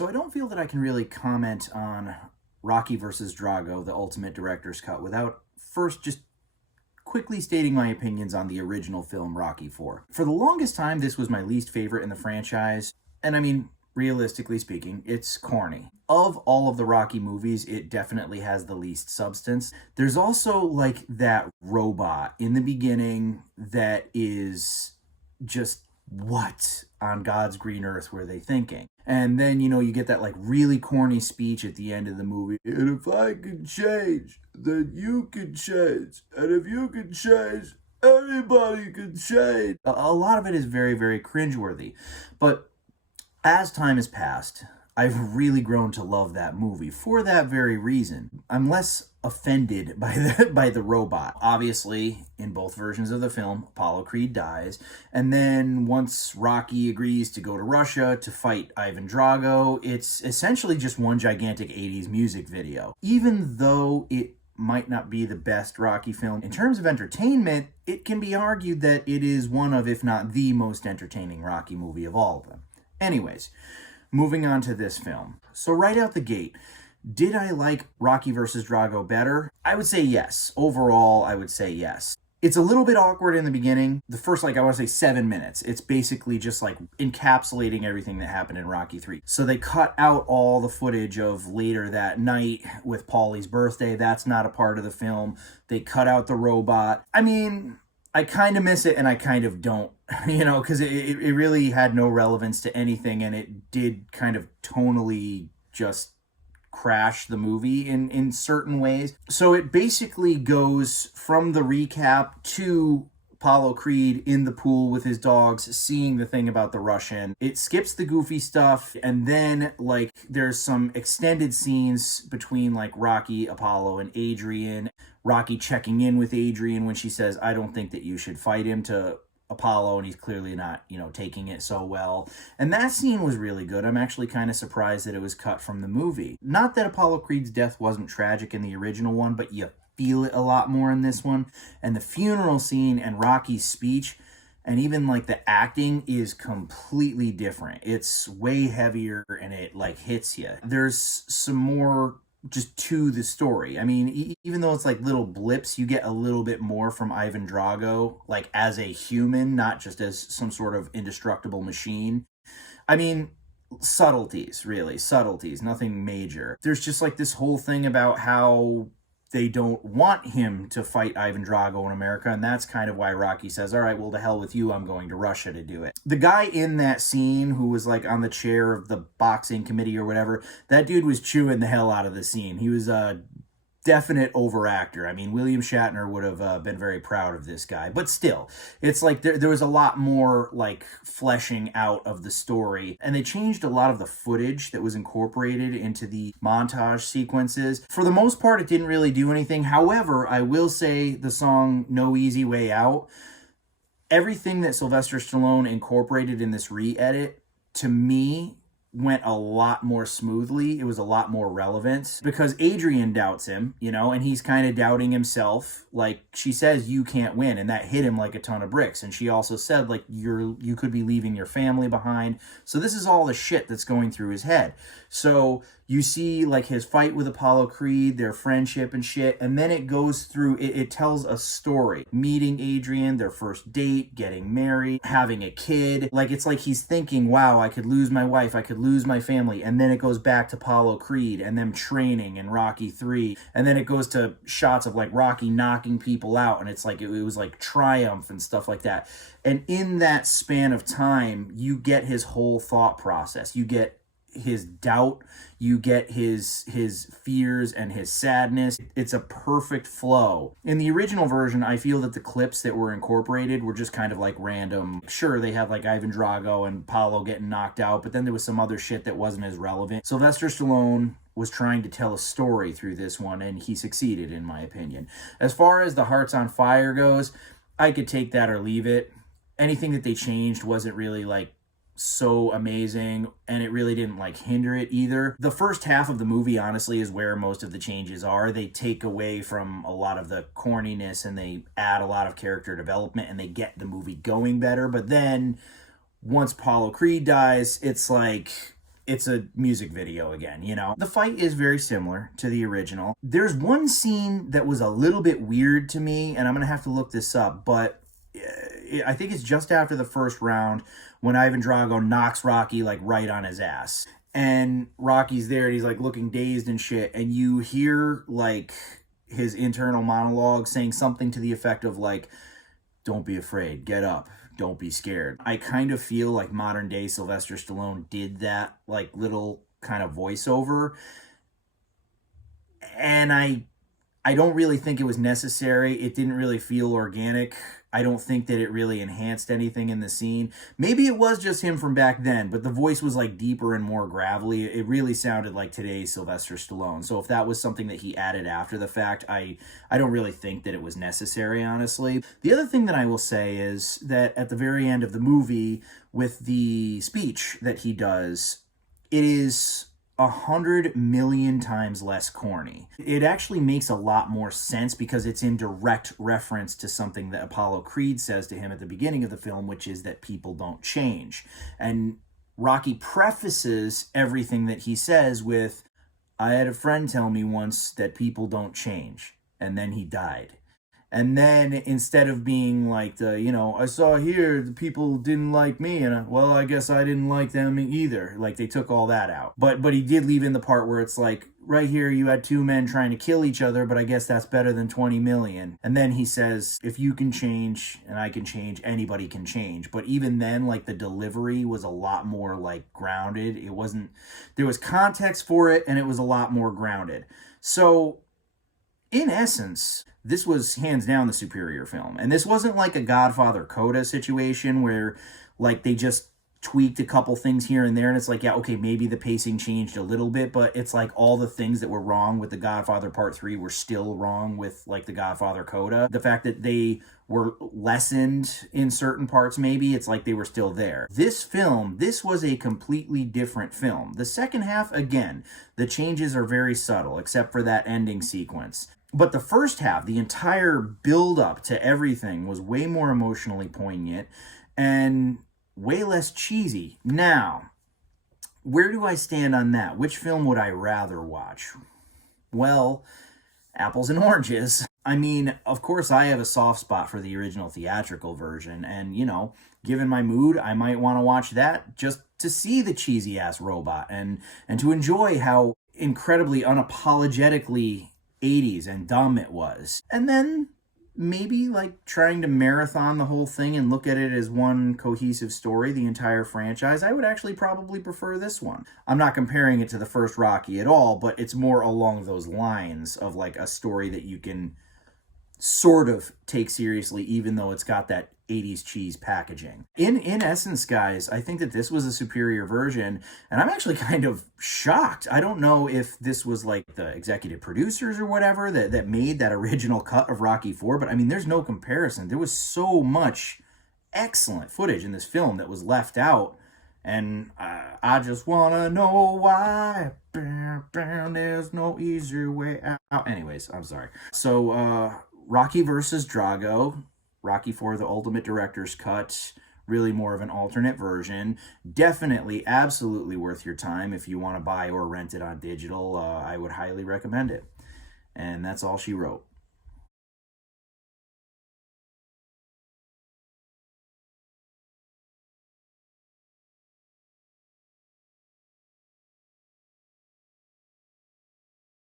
So I don't feel that I can really comment on Rocky versus Drago, the Ultimate Director's Cut, without first just quickly stating my opinions on the original film, Rocky IV. For the longest time, this was my least favorite in the franchise, and I mean, realistically speaking, it's corny. Of all of the Rocky movies, it definitely has the least substance. There's also like that robot in the beginning that is just, what on God's green earth were they thinking? And then, you get that like really corny speech at the end of the movie. And if I can change, then you can change. And if you can change, everybody can change. A lot of it is very, very cringeworthy. But as time has passed, I've really grown to love that movie for that very reason. I'm less offended by the robot. Obviously, in both versions of the film, Apollo Creed dies, and then once Rocky agrees to go to Russia to fight Ivan Drago, it's essentially just one gigantic 80s music video. Even though it might not be the best Rocky film, in terms of entertainment, it can be argued that it is one of, if not the most entertaining Rocky movie of all of them. Anyways, moving on to this film. So right out the gate, did I like Rocky vs. Drago better? I would say yes. Overall, I would say yes. It's a little bit awkward in the beginning. The first, I want to say 7 minutes. It's basically just like encapsulating everything that happened in Rocky 3. So they cut out all the footage of later that night with Paulie's birthday. That's not a part of the film. They cut out the robot. I mean, I kind of miss it and I kind of don't, because it really had no relevance to anything, and it did kind of tonally just crash the movie in certain ways. So it basically goes from the recap to Apollo Creed in the pool with his dogs, seeing the thing about the Russian. It skips the goofy stuff, and then like there's some extended scenes between like Rocky, Apollo, and Adrian. Rocky checking in with Adrian when she says, I don't think that you should fight him, to Apollo, and he's clearly not, taking it so well. And that scene was really good. I'm actually kind of surprised that it was cut from the movie. Not that Apollo Creed's death wasn't tragic in the original one, but you feel it a lot more in this one. And the funeral scene and Rocky's speech, and even like the acting, is completely different. It's way heavier and it like hits you. There's some more just to the story. I mean, even though it's like little blips, you get a little bit more from Ivan Drago, like as a human, not just as some sort of indestructible machine. I mean, subtleties, really, subtleties, nothing major. There's just like this whole thing about how they don't want him to fight Ivan Drago in America, and that's kind of why Rocky says, all right, well, to hell with you, I'm going to Russia to do it. The guy in that scene who was like on the chair of the boxing committee or whatever, that dude was chewing the hell out of the scene. He was a definite overactor. I mean, William Shatner would have been very proud of this guy. But still, it's like there was a lot more like fleshing out of the story. And they changed a lot of the footage that was incorporated into the montage sequences. For the most part, it didn't really do anything. However, I will say the song No Easy Way Out, everything that Sylvester Stallone incorporated in this re-edit, to me, went a lot more smoothly. It was a lot more relevant because Adrian doubts him, and he's kind of doubting himself. Like she says, you can't win, and that hit him like a ton of bricks. And she also said, like, you could be leaving your family behind. So this is all the shit that's going through his head. So you see like his fight with Apollo Creed, their friendship and shit, and then it goes through, it tells a story. Meeting Adrian, their first date, getting married, having a kid. Like it's like he's thinking, wow, I could lose my wife, I could lose my family. And then it goes back to Apollo Creed and them training in Rocky 3. And then it goes to shots of like Rocky knocking people out, and it's like it was like triumph and stuff like that. And in that span of time, you get his whole thought process. You get his doubt, you get his fears and his sadness. It's a perfect flow. In the original version, I feel that the clips that were incorporated were just kind of like random. Sure, they had like Ivan Drago and Apollo getting knocked out, but then there was some other shit that wasn't as relevant. Sylvester Stallone was trying to tell a story through this one, and he succeeded, in my opinion. As far as the Hearts on Fire goes, I could take that or leave it. Anything that they changed wasn't really like so amazing, and it really didn't like hinder it either. The first half of the movie honestly is where most of the changes are. They take away from a lot of the corniness and they add a lot of character development, and they get the movie going better. But then once Apollo Creed dies, it's like it's a music video again, you know? The fight is very similar to the original. There's one scene that was a little bit weird to me, and I'm gonna have to look this up, but I think it's just after the first round when Ivan Drago knocks Rocky like right on his ass. And Rocky's there and he's like looking dazed and shit, and you hear like his internal monologue saying something to the effect of like, don't be afraid, get up, don't be scared. I kind of feel like modern day Sylvester Stallone did that like little kind of voiceover, and I don't really think it was necessary. It didn't really feel organic. I don't think that it really enhanced anything in the scene. Maybe it was just him from back then, but the voice was like deeper and more gravelly. It really sounded like today's Sylvester Stallone. So if that was something that he added after the fact, I don't really think that it was necessary, honestly. The other thing that I will say is that at the very end of the movie, with the speech that he does, it is 100 million times less corny. It actually makes a lot more sense because it's in direct reference to something that Apollo Creed says to him at the beginning of the film, which is that people don't change. And Rocky prefaces everything that he says with, I had a friend tell me once that people don't change, and then he died. And then instead of being like the, you know, I saw here the people didn't like me, and well, I guess I didn't like them either. Like they took all that out. But he did leave in the part where it's like, right here you had two men trying to kill each other, but I guess that's better than 20 million. And then he says, if you can change and I can change, anybody can change. But even then, like the delivery was a lot more like grounded. It wasn't, there was context for it and it was a lot more grounded. So in essence, this was hands down the superior film. And this wasn't like a Godfather Coda situation where like they just tweaked a couple things here and there and it's like, yeah, okay, maybe the pacing changed a little bit, but it's like all the things that were wrong with The Godfather Part 3 were still wrong with like The Godfather Coda. The fact that they were lessened in certain parts, maybe, it's like they were still there. This film, this was a completely different film. The second half, again, the changes are very subtle, except for that ending sequence. But the first half, the entire build-up to everything was way more emotionally poignant and way less cheesy. Now, where do I stand on that? Which film would I rather watch? Well, apples and oranges. I mean, of course, I have a soft spot for the original theatrical version, and, you know, given my mood, I might want to watch that just to see the cheesy-ass robot and to enjoy how incredibly unapologetically 80s and dumb it was. And then maybe like trying to marathon the whole thing and look at it as one cohesive story, the entire franchise, I would actually probably prefer this one. I'm not comparing it to the first Rocky at all, but it's more along those lines of like a story that you can sort of take seriously, even though it's got that 80s cheese packaging. In essence, guys, I think that this was a superior version, and I'm actually kind of shocked. I don't know if this was like the executive producers or whatever that made that original cut of Rocky IV, but I mean, there's no comparison. There was so much excellent footage in this film that was left out, and I just want to know why there's no easier way out. Anyways, I'm sorry. So, Rocky versus Drago, Rocky IV, the Ultimate Director's Cut, really more of an alternate version. Definitely, absolutely worth your time if you want to buy or rent it on digital. I would highly recommend it. And that's all she wrote.